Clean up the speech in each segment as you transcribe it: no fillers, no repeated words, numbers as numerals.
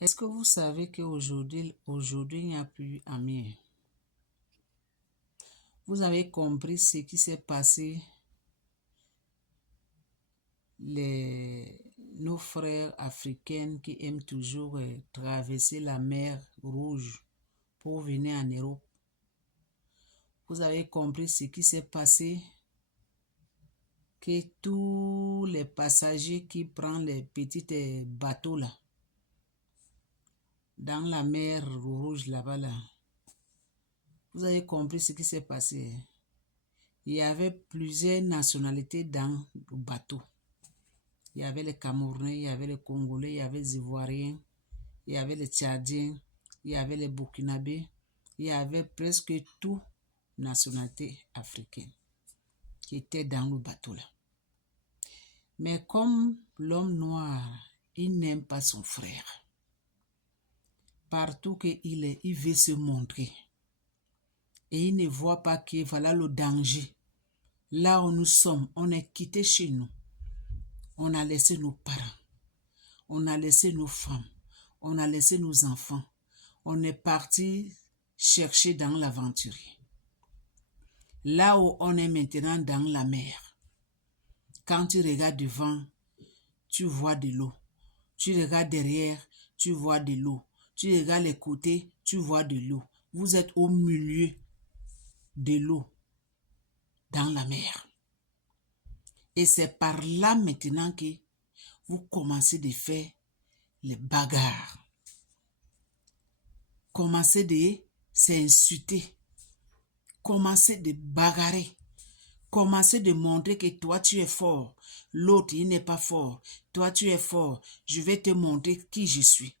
Est-ce que vous savez qu'aujourd'hui, il n'y a plus Amiens? Vous avez compris ce qui s'est passé, nos frères africains qui aiment toujours traverser la mer Rouge pour venir en Europe. Vous avez compris ce qui s'est passé, que tous les passagers qui prennent les petits bateaux là, dans la mer Rouge là-bas là, vous avez compris ce qui s'est passé. Il y avait plusieurs nationalités dans le bateau. Il y avait les Camerounais, il y avait les Congolais, il y avait les Ivoiriens, il y avait les Tchadiens, il y avait les Burkinabés, il y avait presque toutes nationalités africaines qui étaient dans le bateau là. Mais comme l'homme noir, il n'aime pas son frère. Partout qu'il est, il veut se montrer. Et il ne voit pas que voilà le danger. Là où nous sommes, on est quitté chez nous. On a laissé nos parents. On a laissé nos femmes. On a laissé nos enfants. On est parti chercher dans l'aventure. Là où on est maintenant dans la mer. Quand tu regardes devant, tu vois de l'eau. Tu regardes derrière, tu vois de l'eau. Tu regardes les côtés, tu vois de l'eau. Vous êtes au milieu de l'eau, dans la mer. Et c'est par là maintenant que vous commencez de faire les bagarres. Commencez de s'insulter. Commencez de bagarrer. Commencez de montrer que toi tu es fort. L'autre il n'est pas fort. Toi tu es fort. Je vais te montrer qui je suis.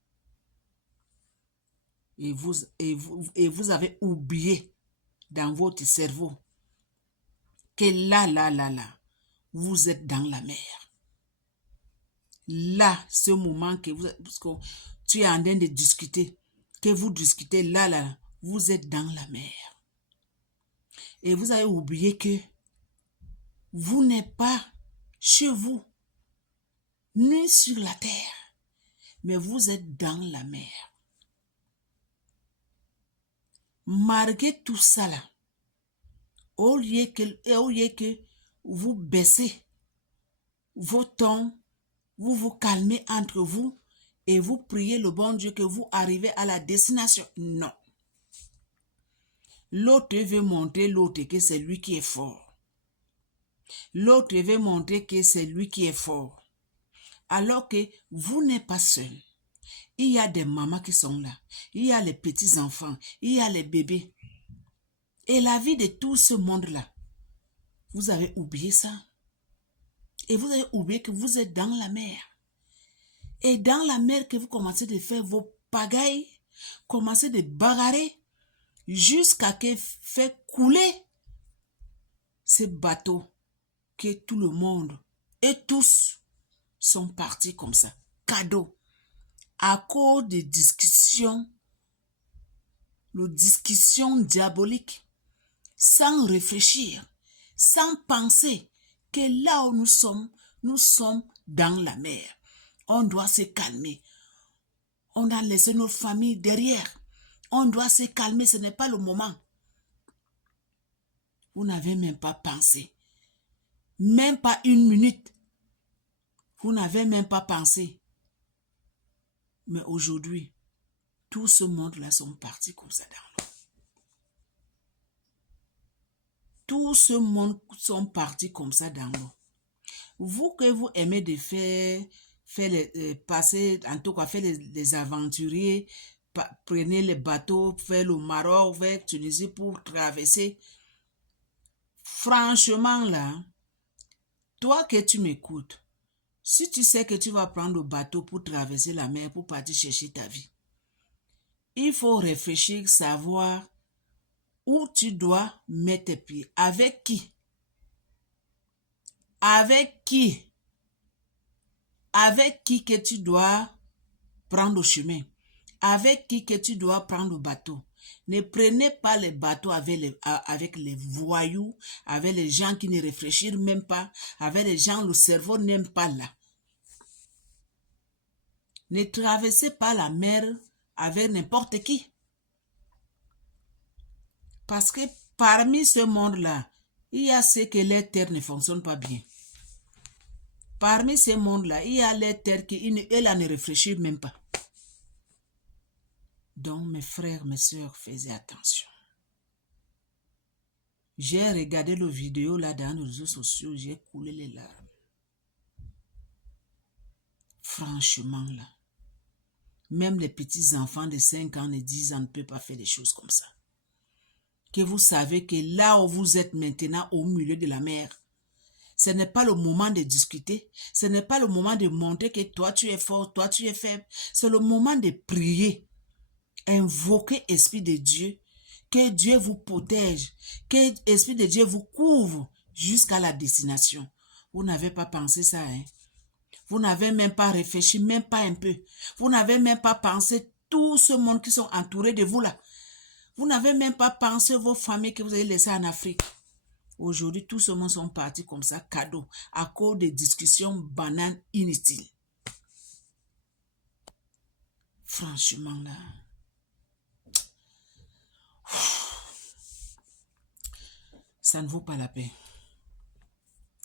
Et vous avez oublié dans votre cerveau que là, vous êtes dans la mer. Là, ce moment que parce que tu es en train de discuter, que vous discutez là, vous êtes dans la mer. Et vous avez oublié que vous n'êtes pas chez vous, ni sur la terre, mais vous êtes dans la mer. Malgré tout ça là, au lieu que vous baissez vos tons, vous vous calmez entre vous et vous priez le bon Dieu que vous arrivez à la destination. Non. L'autre veut montrer l'autre que c'est lui qui est fort. L'autre veut montrer que c'est lui qui est fort. Alors que vous n'êtes pas seul. Il y a des mamans qui sont là. Il y a les petits-enfants. Il y a les bébés. Et la vie de tout ce monde-là, vous avez oublié ça. Et vous avez oublié que vous êtes dans la mer. Et dans la mer que vous commencez de faire vos pagailles, commencez de bagarrer jusqu'à ce que fait couler ces bateaux que tout le monde et tous sont partis comme ça. Cadeau. À cause de discussions, de discussions diaboliques, sans réfléchir, sans penser que là où nous sommes dans la mer. On doit se calmer. On a laissé nos familles derrière. On doit se calmer, ce n'est pas le moment. Vous n'avez même pas pensé. Même pas une minute. Vous n'avez même pas pensé. Mais aujourd'hui, tout ce monde-là sont partis comme ça dans l'eau. Tout ce monde sont partis comme ça dans l'eau. Vous que vous aimez de faire passer, en tout cas faire les aventuriers, prenez les bateaux, faire le Maroc, vers Tunisie pour traverser. Franchement là, toi que tu m'écoutes, si tu sais que tu vas prendre le bateau pour traverser la mer, pour partir chercher ta vie, il faut réfléchir, savoir où tu dois mettre tes pieds. Avec qui? Avec qui? Avec qui que tu dois prendre le chemin? Avec qui que tu dois prendre le bateau? Ne prenez pas les bateaux avec les voyous, avec les gens qui ne réfléchissent même pas, avec les gens, le cerveau n'aime pas là. Ne traversez pas la mer avec n'importe qui. Parce que parmi ce monde-là, il y a ceux que les terres ne fonctionnent pas bien. Parmi ces mondes-là, il y a les terres qui ne réfléchissent même pas. Donc, mes frères, mes soeurs, faites attention. J'ai regardé la vidéo là dans les réseaux sociaux, j'ai coulé les larmes. Franchement là, même les petits enfants de 5 ans et 10 ans ne peuvent pas faire des choses comme ça. Que vous savez que là où vous êtes maintenant au milieu de la mer, ce n'est pas le moment de discuter, ce n'est pas le moment de montrer que toi tu es fort, toi tu es faible. C'est le moment de prier, invoquer l'Esprit de Dieu, que Dieu vous protège, que l'Esprit de Dieu vous couvre jusqu'à la destination. Vous n'avez pas pensé ça, hein? Vous n'avez même pas réfléchi, même pas un peu. Vous n'avez même pas pensé tout ce monde qui sont entourés de vous là. Vous n'avez même pas pensé vos familles que vous avez laissées en Afrique. Aujourd'hui, tout ce monde sont partis comme ça, cadeau, à cause des discussions bananes inutiles. Franchement là. Ça ne vaut pas la peine.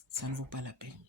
Ça ne vaut pas la peine.